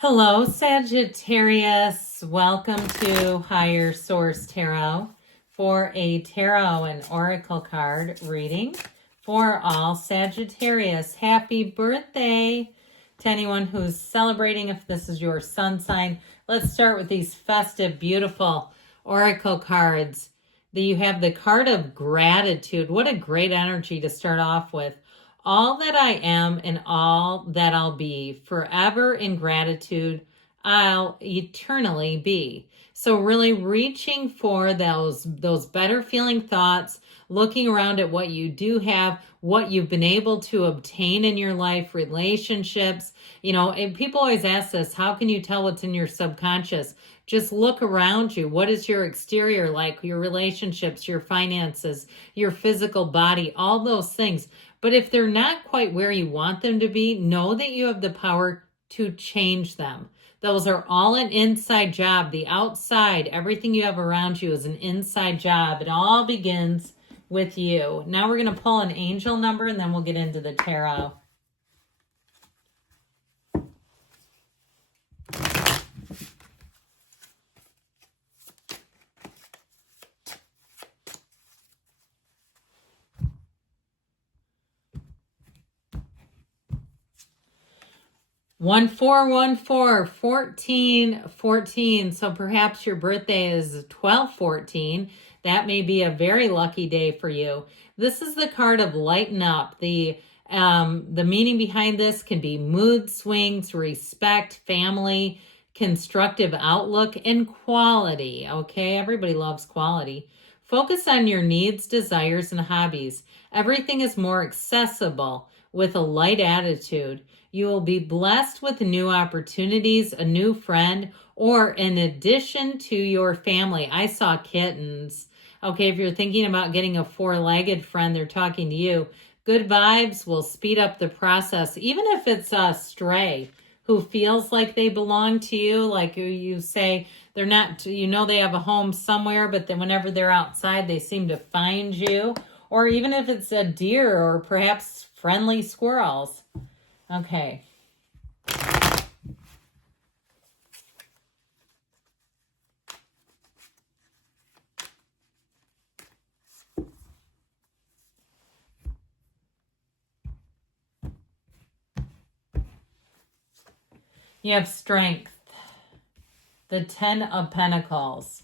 Hello, Sagittarius. Welcome to Higher Source Tarot for a tarot and oracle card reading for all Sagittarius. Happy birthday to anyone who's celebrating, if this is your sun sign. Let's start with these festive, beautiful oracle cards. You have the card of gratitude. What a great energy to start off with. All that I am and all that I'll be, forever in gratitude, I'll eternally be. So really reaching for those better feeling thoughts, looking around at what you do have, what you've been able to obtain in your life, relationships. And people always ask this, how can you tell what's in your subconscious? Just look around you. What is your exterior like? Your relationships, your finances, your physical body, all those things. But if they're not quite where you want them to be, know that you have the power to change them. Those are all an inside job. The outside, everything you have around you is an inside job. It all begins with you. Now we're going to pull an angel number and then we'll get into the tarot. One, 4, 1, 4, 14, 14. So perhaps your birthday is 12/14. That may be a very lucky day for you. This is the card of lighten up. The meaning behind this can be mood swings, respect, family, constructive outlook, and quality. Okay, everybody loves quality. Focus on your needs, desires, and hobbies. Everything is more accessible with a light attitude. You will be blessed with new opportunities, a new friend, or an addition to your family. I saw kittens. Okay, if you're thinking about getting a four-legged friend, they're talking to you. Good vibes will speed up the process, even if it's a stray who feels like they belong to you, like you say they're not, they have a home somewhere, but then whenever they're outside, they seem to find you. Or even if it's a deer or perhaps friendly squirrels. Okay. You have strength, the 10 of Pentacles,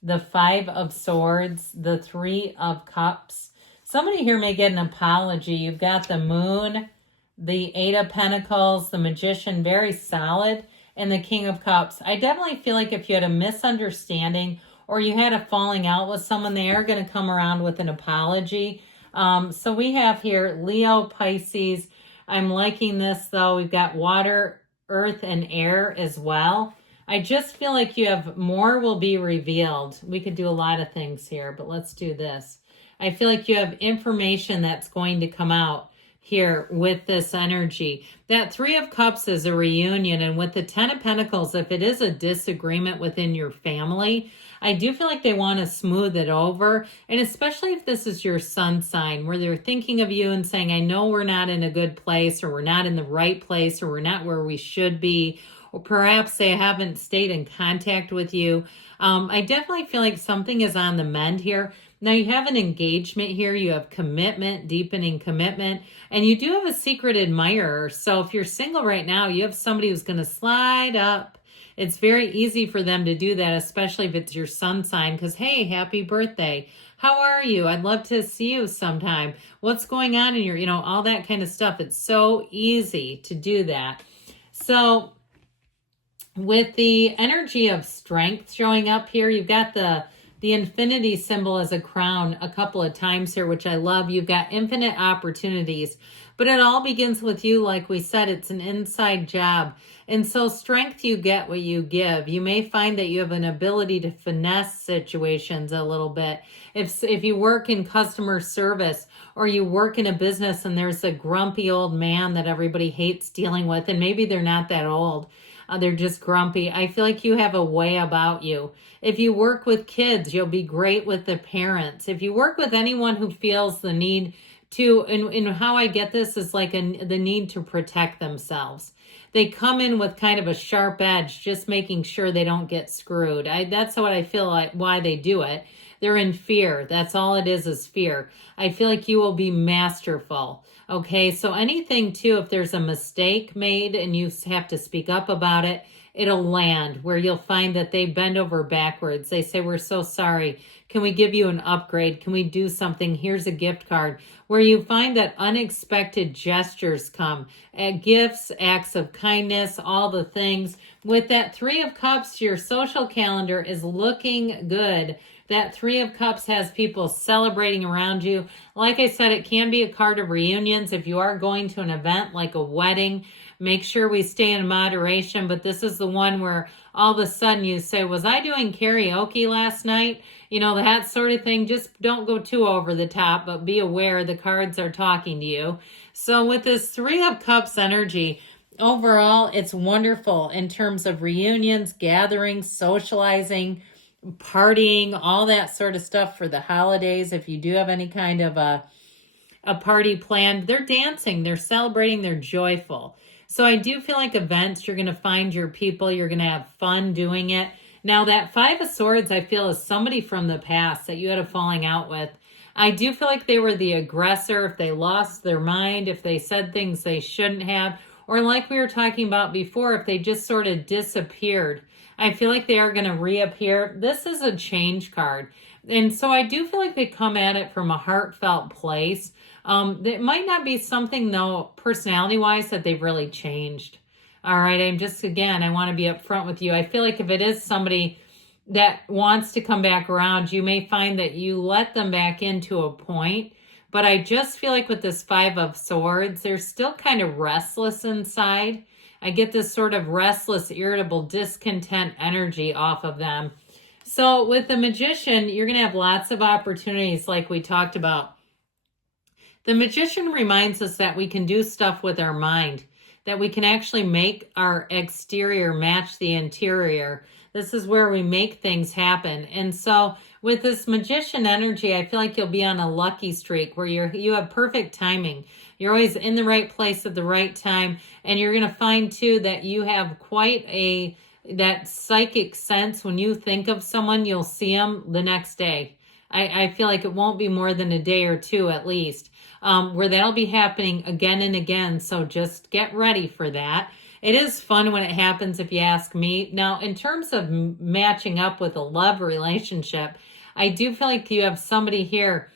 the 5 of Swords, the 3 of Cups. Somebody here may get an apology. You've got the Moon, the 8 of Pentacles, the Magician, very solid, and the King of Cups. I definitely feel like if you had a misunderstanding or you had a falling out with someone, they are going to come around with an apology. So we have here Leo, Pisces. I'm liking this, though. We've got water, earth, and air as well. I just feel like you have more will be revealed. We could do a lot of things here, but let's do this. I feel like you have information that's going to come out here with this energy. That 3 of Cups is a reunion, and with the 10 of Pentacles, if it is a disagreement within your family, I do feel like they want to smooth it over, and especially if this is your sun sign, where they're thinking of you and saying, I know we're not in a good place, or we're not in the right place, or we're not where we should be, or perhaps they haven't stayed in contact with you. I definitely feel like something is on the mend here. Now you have an engagement here, you have commitment, deepening commitment, and you do have a secret admirer. So if you're single right now, you have somebody who's going to slide up. It's very easy for them to do that, especially if it's your sun sign, because, hey, happy birthday. How are you? I'd love to see you sometime. What's going on in your, all that kind of stuff. It's so easy to do that. So with the energy of strength showing up here, you've got the infinity symbol as a crown a couple of times here, which I love. You've got infinite opportunities, but it all begins with you. Like we said, it's an inside job. And so strength, you get what you give. You may find that you have an ability to finesse situations a little bit. If you work in customer service or you work in a business and there's a grumpy old man that everybody hates dealing with, and maybe they're not that old, they're just grumpy. I feel like you have a way about you. If you work with kids, you'll be great with the parents. If you work with anyone who feels the need to, and how I get this is like the need to protect themselves. they come in with kind of a sharp edge, just making sure they don't get screwed. That's what I feel like why they do it. They're in fear. That's all it is fear. I feel like you will be masterful. Okay, so anything too, if there's a mistake made and you have to speak up about it, it'll land where you'll find that they bend over backwards. They say, we're so sorry. Can we give you an upgrade? Can we do something? Here's a gift card. Where you find that unexpected gestures come. Gifts, acts of kindness, all the things. With that Three of Cups, your social calendar is looking good. That Three of Cups has people celebrating around you. Like I said, it can be a card of reunions. If you are going to an event like a wedding, make sure we stay in moderation. But this is the one where all of a sudden you say, was I doing karaoke last night? You know, that sort of thing. Just don't go too over the top, but be aware the cards are talking to you. So with this Three of Cups energy, overall, it's wonderful in terms of reunions, gatherings, socializing, partying, all that sort of stuff for the holidays. If you do have any kind of a party planned, they're dancing, they're celebrating, they're joyful. So I do feel like events, you're going to find your people, you're going to have fun doing it. Now that Five of Swords, I feel, is somebody from the past that you had a falling out with. I do feel like they were the aggressor, if they lost their mind, if they said things they shouldn't have, or like we were talking about before, if they just sort of disappeared. I feel like they are going to reappear. This is a change card. And so I do feel like they come at it from a heartfelt place. It might not be something, though, personality-wise, that they've really changed. All right, I want to be upfront with you. I feel like if it is somebody that wants to come back around, you may find that you let them back into a point. But I just feel like with this Five of Swords, they're still kind of restless inside. I get this sort of restless, irritable, discontent energy off of them. So with the Magician, you're going to have lots of opportunities like we talked about. The Magician reminds us that we can do stuff with our mind, that we can actually make our exterior match the interior. This is where we make things happen. And so with this Magician energy, I feel like you'll be on a lucky streak where you have perfect timing. You're always in the right place at the right time. And you're going to find too that you have quite that psychic sense. When you think of someone, you'll see them the next day. I feel like it won't be more than a day or two at least, where that'll be happening again and again. So just get ready for that. It is fun when it happens, if you ask me. Now, in terms of matching up with a love relationship, I do feel like you have somebody here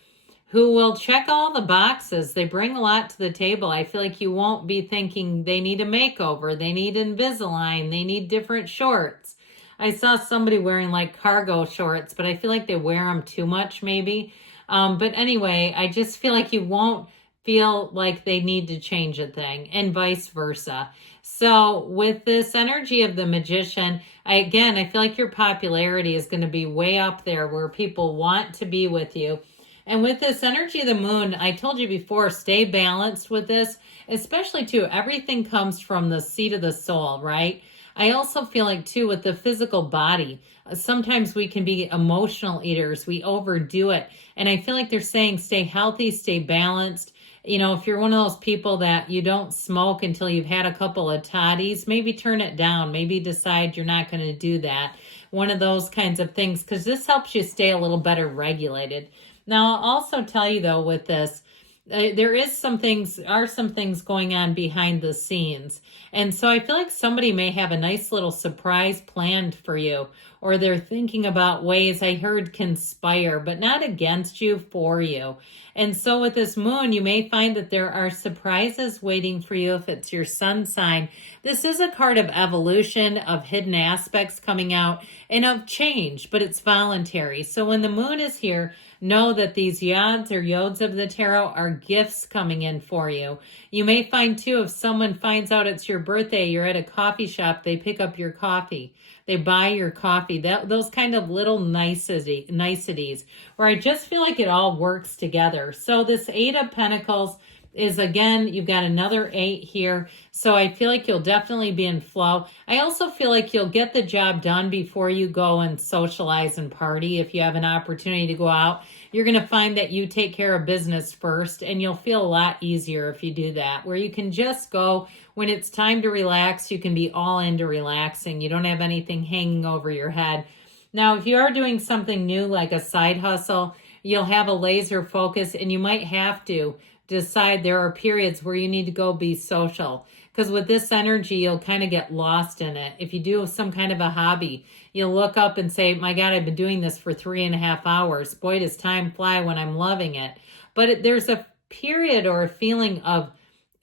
who will check all the boxes. They bring a lot to the table. I feel like you won't be thinking they need a makeover, they need Invisalign, they need different shorts. I saw somebody wearing like cargo shorts, but I feel like they wear them too much maybe. But anyway, I just feel like you won't feel like they need to change a thing, and vice versa. So with this energy of the Magician, I feel like your popularity is going to be way up there where people want to be with you. And with this energy of the Moon, I told you before, stay balanced with this, especially too, everything comes from the seat of the soul, right? I also feel like too, with the physical body, sometimes we can be emotional eaters. We overdo it. And I feel like they're saying stay healthy, stay balanced. You know, if you're one of those people that you don't smoke until you've had a couple of toddies, maybe turn it down. Maybe decide you're not going to do that. One of those kinds of things, because this helps you stay a little better regulated. Now, I'll also tell you, though, with this, there are some things going on behind the scenes. And so I feel like somebody may have a nice little surprise planned for you, or they're thinking about ways, I heard conspire, but not against you, for you. And so with this Moon, you may find that there are surprises waiting for you if it's your sun sign. This is a card of evolution, of hidden aspects coming out, and of change, but it's voluntary. So when the Moon is here, know that these yods or yods of the tarot are gifts coming in for you. You may find too, if someone finds out it's your birthday, you're at a coffee shop, they pick up your coffee. They buy your coffee. Those kind of little niceties where I just feel like it all works together. So this Eight of Pentacles is, again, you've got another 8 here. So I feel like you'll definitely be in flow. I also feel like you'll get the job done before you go and socialize and party. If you have an opportunity to go out, you're going to find that you take care of business first, and you'll feel a lot easier if you do that, where you can just go when it's time to relax, you can be all into relaxing. You don't have anything hanging over your head. Now, if you are doing something new like a side hustle, you'll have a laser focus, and you might have to decide there are periods where you need to go be social. Because with this energy, you'll kind of get lost in it. If you do some kind of a hobby, you'll look up and say, my God, I've been doing this for 3.5 hours. Boy, does time fly when I'm loving it. But there's a period or a feeling of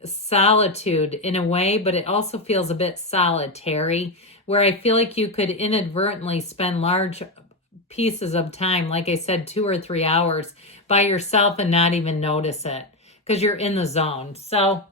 solitude in a way, but it also feels a bit solitary, where I feel like you could inadvertently spend large pieces of time, like I said, 2 or 3 hours by yourself and not even notice it because you're in the zone. So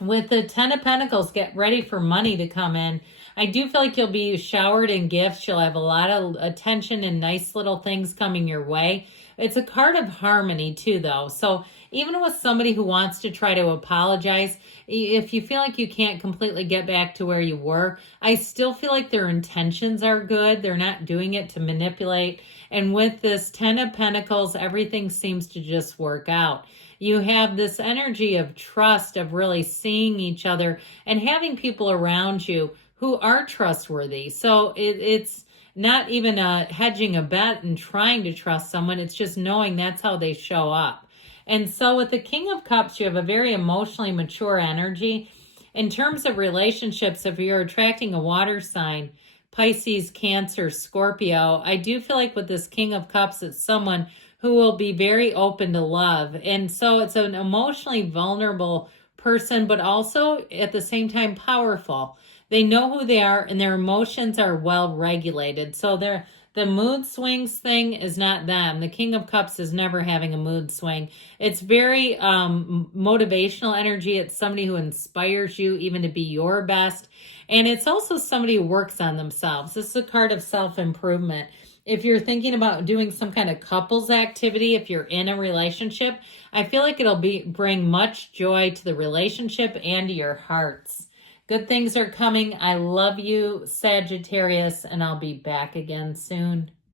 with the 10 of Pentacles, get ready for money to come in. I do feel like you'll be showered in gifts. You'll have a lot of attention and nice little things coming your way. It's a card of harmony too, though. So even with somebody who wants to try to apologize, if you feel like you can't completely get back to where you were, I still feel like their intentions are good. They're not doing it to manipulate. And with this 10 of Pentacles, everything seems to just work out. You have this energy of trust, of really seeing each other and having people around you who are trustworthy. So it's not even hedging a bet and trying to trust someone. It's just knowing that's how they show up. And so with the King of Cups, you have a very emotionally mature energy. In terms of relationships, if you're attracting a water sign, Pisces, Cancer, Scorpio, I do feel like with this King of Cups, it's someone who will be very open to love. And so it's an emotionally vulnerable person, but also at the same time powerful. They know who they are and their emotions are well regulated. So the mood swings thing is not them. The King of Cups is never having a mood swing. It's very motivational energy. It's somebody who inspires you even to be your best. And it's also somebody who works on themselves. This is a card of self-improvement. If you're thinking about doing some kind of couples activity, if you're in a relationship, I feel like it'll bring much joy to the relationship and to your hearts. Good things are coming. I love you, Sagittarius, and I'll be back again soon.